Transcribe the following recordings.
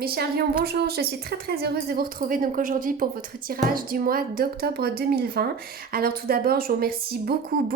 Mes chers lions, bonjour, je suis très heureuse de vous retrouver donc aujourd'hui pour votre tirage du mois d'octobre 2020. Alors tout d'abord, je vous remercie beaucoup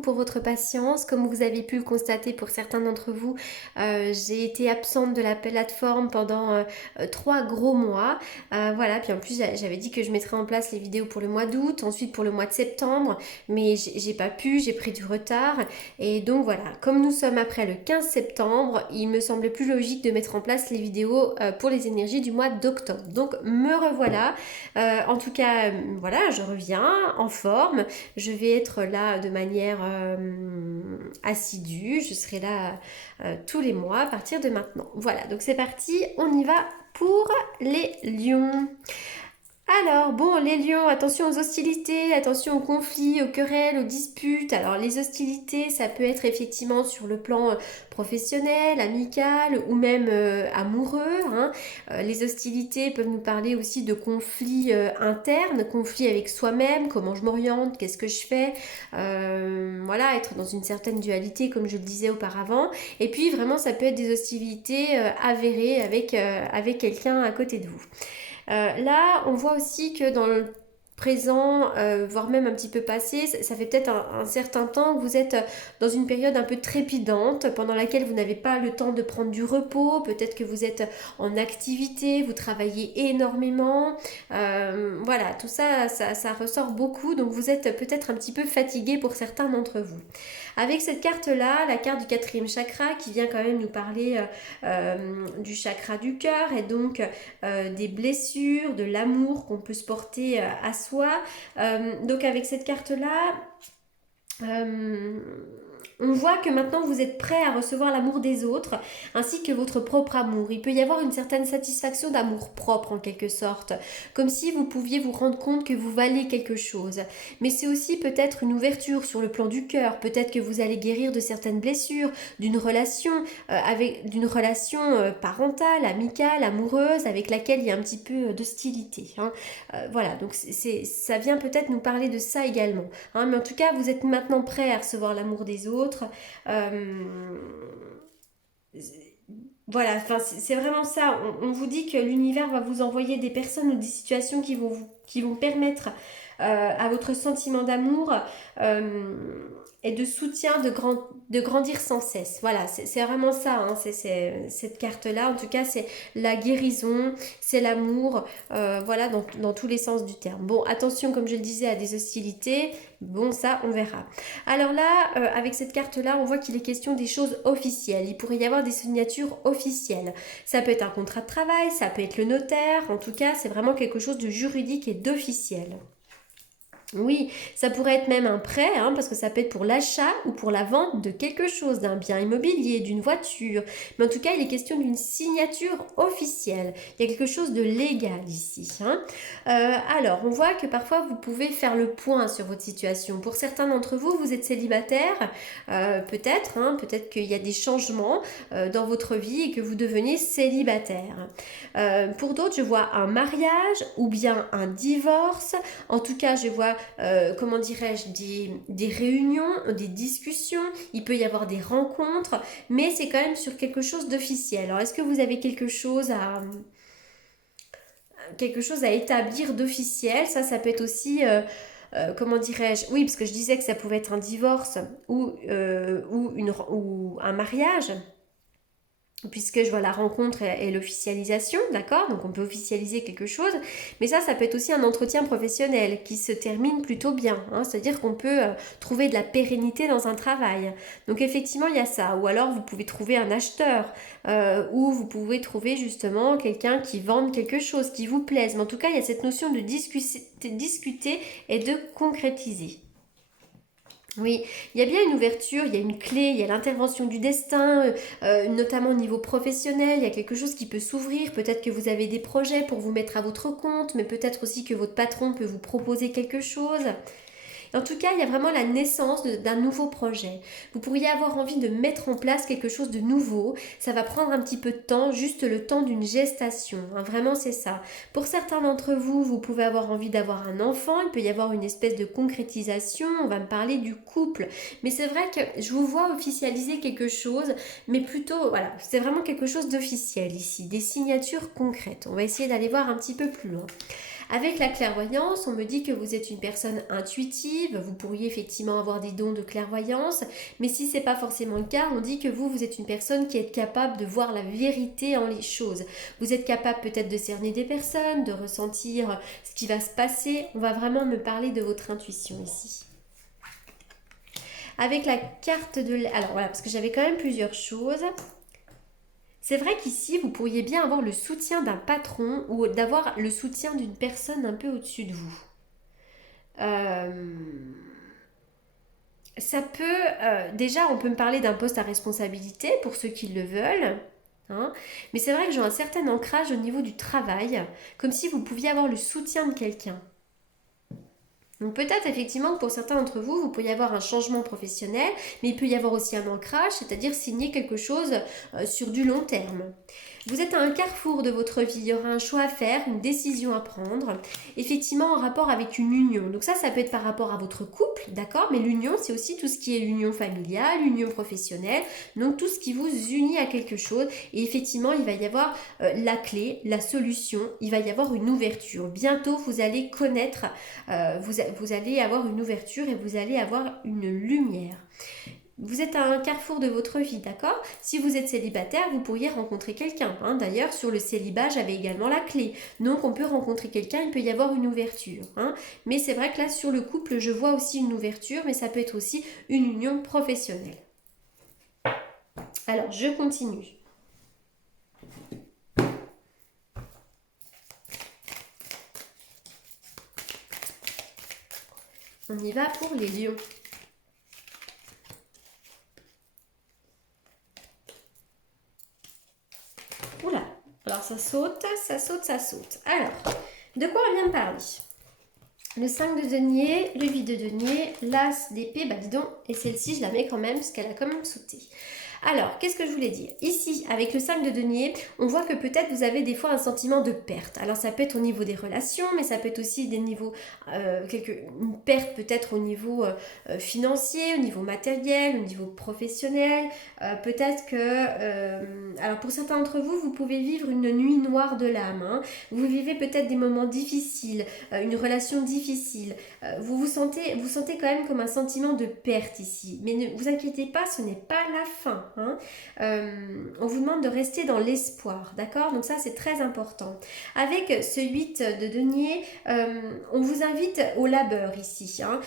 pour votre patience. Comme vous avez pu le constater pour certains d'entre vous, j'ai été absente de la plateforme pendant 3 gros mois. Voilà, puis en plus j'avais dit que je mettrais en place les vidéos pour le mois d'août, ensuite pour le mois de septembre, mais j'ai pas pu, j'ai pris du retard. Et donc voilà, comme nous sommes après le 15 septembre, il me semblait plus logique de mettre en place les vidéos pour les énergies du mois d'octobre. Donc me revoilà. En tout cas, voilà, je reviens en forme. Je vais être là de manière assidue. Je serai là tous les mois à partir de maintenant. Voilà, donc c'est parti, on y va pour les lions. Alors, bon, les lions, attention aux hostilités, attention aux conflits, aux querelles, aux disputes. Alors, les hostilités, ça peut être effectivement sur le plan professionnel, amical ou même amoureux, hein. Les hostilités peuvent nous parler aussi de conflits internes, conflits avec soi-même, comment je m'oriente, qu'est-ce que je fais. Voilà, être dans une certaine dualité, comme je le disais auparavant. Et puis, vraiment, ça peut être des hostilités avérées avec quelqu'un à côté de vous. Là, on voit aussi que dans le présent, voire même un petit peu passé, ça fait peut-être un certain temps que vous êtes dans une période un peu trépidante pendant laquelle vous n'avez pas le temps de prendre du repos, peut-être que vous êtes en activité, vous travaillez énormément, voilà, tout ça, ça ressort beaucoup, donc vous êtes peut-être un petit peu fatigué pour certains d'entre vous. Avec cette carte-là, la carte du quatrième chakra qui vient quand même nous parler du chakra du cœur et donc des blessures, de l'amour qu'on peut se porter à soi. Donc avec cette carte-là, euh, on voit que maintenant vous êtes prêt à recevoir l'amour des autres ainsi que votre propre amour. Il peut y avoir une certaine satisfaction d'amour propre en quelque sorte, comme si vous pouviez vous rendre compte que vous valez quelque chose. Mais c'est aussi peut-être une ouverture sur le plan du cœur, peut-être que vous allez guérir de certaines blessures, d'une relation parentale, amicale, amoureuse avec laquelle il y a un petit peu d'hostilité, hein. Voilà, donc ça vient peut-être nous parler de ça également, hein. Mais en tout cas, vous êtes maintenant prêt à recevoir l'amour des autres. Euh, voilà, enfin, c'est vraiment ça. On vous dit que l'univers va vous envoyer des personnes ou des situations qui vont permettre à votre sentiment d'amour euh, et de soutien de grandir sans cesse. Voilà, c'est vraiment ça, hein, cette carte-là. En tout cas, c'est la guérison, c'est l'amour, voilà, dans tous les sens du terme. Bon, attention, comme je le disais, à des hostilités. Bon, ça, on verra. Alors là, avec cette carte-là, on voit qu'il est question des choses officielles. Il pourrait y avoir des signatures officielles. Ça peut être un contrat de travail, ça peut être le notaire. En tout cas, c'est vraiment quelque chose de juridique et d'officiel. Oui, ça pourrait être même un prêt, hein, parce que ça peut être pour l'achat ou pour la vente de quelque chose, d'un bien immobilier, d'une voiture. Mais en tout cas, il est question d'une signature officielle. Il y a quelque chose de légal ici, hein. Alors, on voit que parfois, vous pouvez faire le point sur votre situation. Pour certains d'entre vous, vous êtes célibataire, peut-être, hein, peut-être qu'il y a des changements dans votre vie et que vous devenez célibataire. Pour d'autres, je vois un mariage ou bien un divorce. En tout cas, je vois comment dirais-je, des réunions, des discussions, il peut y avoir des rencontres, mais c'est quand même sur quelque chose d'officiel. Alors, est-ce que vous avez quelque chose à établir d'officiel? Ça peut être aussi, comment dirais-je, oui, parce que je disais que ça pouvait être un divorce ou un mariage, puisque je vois la rencontre et l'officialisation, d'accord? Donc on peut officialiser quelque chose, mais ça peut être aussi un entretien professionnel qui se termine plutôt bien, hein, c'est-à-dire qu'on peut trouver de la pérennité dans un travail. Donc effectivement, il y a ça. Ou alors vous pouvez trouver un acheteur, ou vous pouvez trouver justement quelqu'un qui vende quelque chose qui vous plaise. Mais en tout cas, il y a cette notion de discuter et de concrétiser. Oui, il y a bien une ouverture, il y a une clé, il y a l'intervention du destin, notamment au niveau professionnel, il y a quelque chose qui peut s'ouvrir, peut-être que vous avez des projets pour vous mettre à votre compte, mais peut-être aussi que votre patron peut vous proposer quelque chose. En tout cas, il y a vraiment la naissance d'un nouveau projet. Vous pourriez avoir envie de mettre en place quelque chose de nouveau. Ça va prendre un petit peu de temps, juste le temps d'une gestation. Hein, vraiment, c'est ça. Pour certains d'entre vous, vous pouvez avoir envie d'avoir un enfant. Il peut y avoir une espèce de concrétisation. On va me parler du couple. Mais c'est vrai que je vous vois officialiser quelque chose, mais plutôt, voilà, c'est vraiment quelque chose d'officiel ici. Des signatures concrètes. On va essayer d'aller voir un petit peu plus loin. Avec la clairvoyance, on me dit que vous êtes une personne intuitive, vous pourriez effectivement avoir des dons de clairvoyance, mais si ce n'est pas forcément le cas, on dit que vous êtes une personne qui est capable de voir la vérité en les choses. Vous êtes capable peut-être de cerner des personnes, de ressentir ce qui va se passer. On va vraiment me parler de votre intuition ici. Avec la carte de... Alors voilà, parce que j'avais quand même plusieurs choses. C'est vrai qu'ici, vous pourriez bien avoir le soutien d'un patron ou d'avoir le soutien d'une personne un peu au-dessus de vous. Ça peut... déjà, on peut me parler d'un poste à responsabilité pour ceux qui le veulent. Hein, mais c'est vrai que j'ai un certain ancrage au niveau du travail, comme si vous pouviez avoir le soutien de quelqu'un. Donc peut-être effectivement que pour certains d'entre vous, vous pourriez avoir un changement professionnel, mais il peut y avoir aussi un ancrage, c'est-à-dire signer quelque chose sur du long terme. Vous êtes à un carrefour de votre vie, il y aura un choix à faire, une décision à prendre, effectivement en rapport avec une union. Donc ça peut être par rapport à votre couple, d'accord? Mais l'union, c'est aussi tout ce qui est l'union familiale, l'union professionnelle, donc tout ce qui vous unit à quelque chose. Et effectivement, il va y avoir la clé, la solution, il va y avoir une ouverture. Bientôt, vous allez connaître, vous allez avoir une ouverture et vous allez avoir une lumière. Vous êtes à un carrefour de votre vie, d'accord? Si vous êtes célibataire, vous pourriez rencontrer quelqu'un. Hein. D'ailleurs, sur le célibat, j'avais également la clé. Donc, on peut rencontrer quelqu'un, il peut y avoir une ouverture. Hein. Mais c'est vrai que là, sur le couple, je vois aussi une ouverture, mais ça peut être aussi une union professionnelle. Alors, je continue. On y va pour les lions. Oula, alors ça saute, ça saute, ça saute. Alors, de quoi on vient de parler? Le 5 de denier, le 8 de denier, l'as d'épée, bah dis donc, et celle-ci je la mets quand même parce qu'elle a quand même sauté. Alors, qu'est-ce que je voulais dire? Ici, avec le 5 de denier, on voit que peut-être vous avez des fois un sentiment de perte. Alors, ça peut être au niveau des relations, mais ça peut être aussi des niveaux, une perte peut-être au niveau financier, au niveau matériel, au niveau professionnel. Peut-être que, alors pour certains d'entre vous, vous pouvez vivre une nuit noire de l'âme. Hein. Vous vivez peut-être des moments difficiles, une relation difficile. Vous sentez quand même comme un sentiment de perte ici. Mais ne vous inquiétez pas, ce n'est pas la fin. Hein. On vous demande de rester dans l'espoir, d'accord? Donc ça, c'est très important. Avec ce 8 de denier, on vous invite au labeur ici. Hein.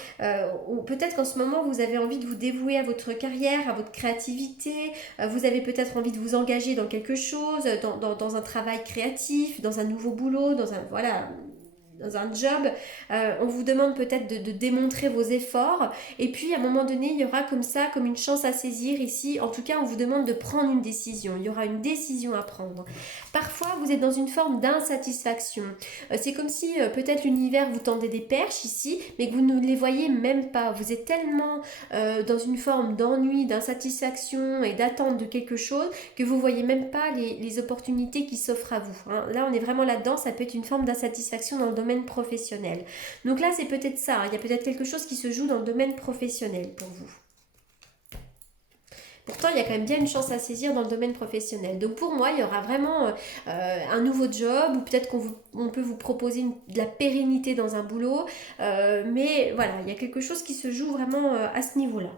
Peut-être qu'en ce moment, vous avez envie de vous dévouer à votre carrière, à votre créativité. Vous avez peut-être envie de vous engager dans quelque chose, dans un travail créatif, dans un nouveau boulot, dans un job, on vous demande peut-être de démontrer vos efforts et puis à un moment donné il y aura comme ça, comme une chance à saisir ici, en tout cas on vous demande de prendre une décision, il y aura une décision à prendre. Parfois vous êtes dans une forme d'insatisfaction, c'est comme si peut-être l'univers vous tendait des perches ici mais que vous ne les voyez même pas, vous êtes tellement dans une forme d'ennui, d'insatisfaction et d'attente de quelque chose que vous ne voyez même pas les opportunités qui s'offrent à vous. Hein. Là on est vraiment là-dedans, ça peut être une forme d'insatisfaction dans le domaine professionnel. Donc là, c'est peut-être ça. Hein. Il y a peut-être quelque chose qui se joue dans le domaine professionnel pour vous. Pourtant, il y a quand même bien une chance à saisir dans le domaine professionnel. Donc pour moi, il y aura vraiment un nouveau job ou peut-être qu'on peut vous proposer de la pérennité dans un boulot. Mais voilà, il y a quelque chose qui se joue vraiment à ce niveau-là.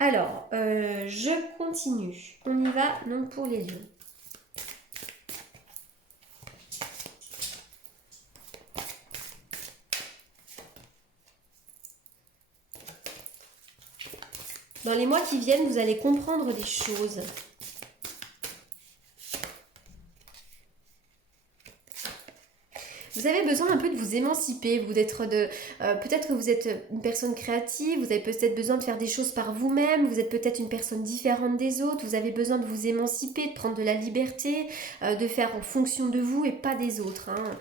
Alors, je continue. On y va donc pour les lions. Dans les mois qui viennent, vous allez comprendre des choses. Vous avez besoin un peu de vous émanciper, peut-être que vous êtes une personne créative, vous avez peut-être besoin de faire des choses par vous-même, vous êtes peut-être une personne différente des autres, vous avez besoin de vous émanciper, de prendre de la liberté, de faire en fonction de vous et pas des autres, hein.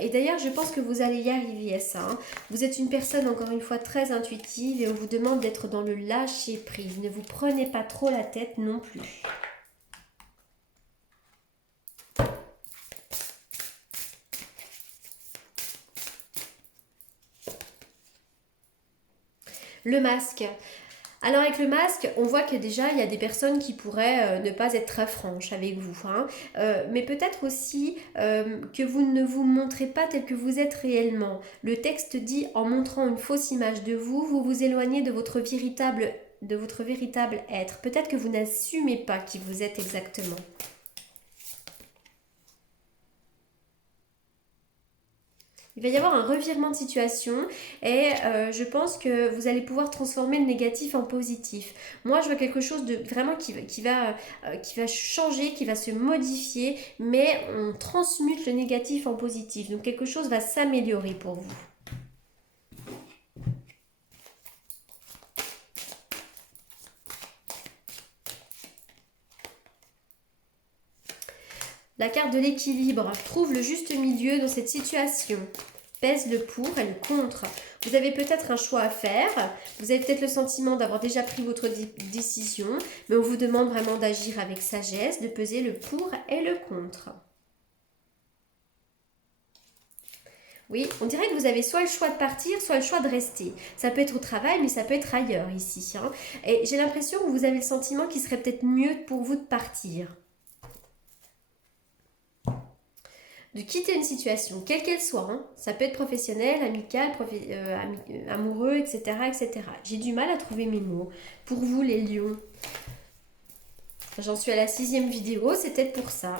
Et d'ailleurs, je pense que vous allez y arriver à ça, hein. Vous êtes une personne, encore une fois, très intuitive et on vous demande d'être dans le lâcher-prise. Ne vous prenez pas trop la tête non plus. Le masque. Alors avec le masque, on voit que déjà il y a des personnes qui pourraient ne pas être très franches avec vous, hein. Mais peut-être aussi que vous ne vous montrez pas tel que vous êtes réellement. Le texte dit en montrant une fausse image de vous, vous vous éloignez de votre véritable être. Peut-être que vous n'assumez pas qui vous êtes exactement. Il va y avoir un revirement de situation et je pense que vous allez pouvoir transformer le négatif en positif. Moi, je vois quelque chose de vraiment qui va changer, qui va se modifier, mais on transmute le négatif en positif. Donc quelque chose va s'améliorer pour vous. La carte de l'équilibre trouve le juste milieu dans cette situation. Pèse le pour et le contre. Vous avez peut-être un choix à faire, vous avez peut-être le sentiment d'avoir déjà pris votre décision, mais on vous demande vraiment d'agir avec sagesse, de peser le pour et le contre. Oui, on dirait que vous avez soit le choix de partir, soit le choix de rester. Ça peut être au travail, mais ça peut être ailleurs ici, hein. Et j'ai l'impression que vous avez le sentiment qu'il serait peut-être mieux pour vous de partir. De quitter une situation, quelle qu'elle soit, hein. Ça peut être professionnel, amical, amoureux, etc., etc. J'ai du mal à trouver mes mots. Pour vous, les lions, j'en suis à la 6e vidéo, c'est peut-être pour ça.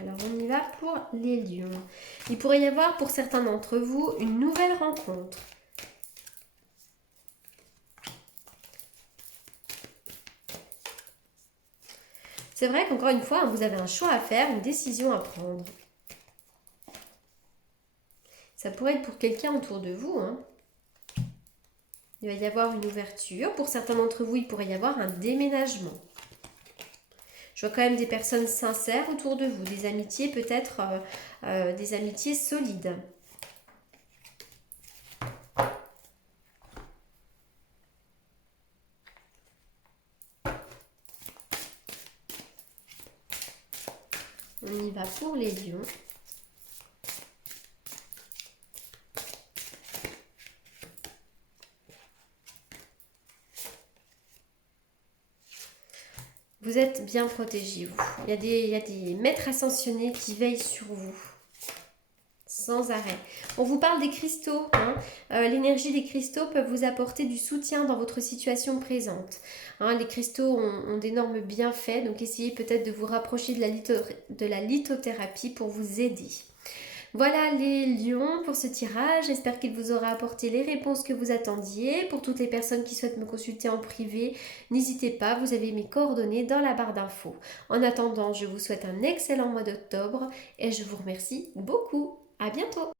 Alors, on y va pour les lions. Il pourrait y avoir pour certains d'entre vous une nouvelle rencontre. C'est vrai qu'encore une fois, vous avez un choix à faire, une décision à prendre. Ça pourrait être pour quelqu'un autour de vous, hein. Il va y avoir une ouverture. Pour certains d'entre vous, il pourrait y avoir un déménagement. Je vois quand même des personnes sincères autour de vous, des amitiés peut-être, des amitiés solides. On y va pour les lions. Vous êtes bien protégés, vous. Il y a des maîtres ascensionnés qui veillent sur vous. Sans arrêt. On vous parle des cristaux, hein. L'énergie des cristaux peut vous apporter du soutien dans votre situation présente, hein. Les cristaux ont d'énormes bienfaits, donc essayez peut-être de vous rapprocher de la lithothérapie pour vous aider. Voilà les lions pour ce tirage, j'espère qu'il vous aura apporté les réponses que vous attendiez. Pour toutes les personnes qui souhaitent me consulter en privé, n'hésitez pas, vous avez mes coordonnées dans la barre d'infos. En attendant, je vous souhaite un excellent mois d'octobre et je vous remercie beaucoup. À bientôt!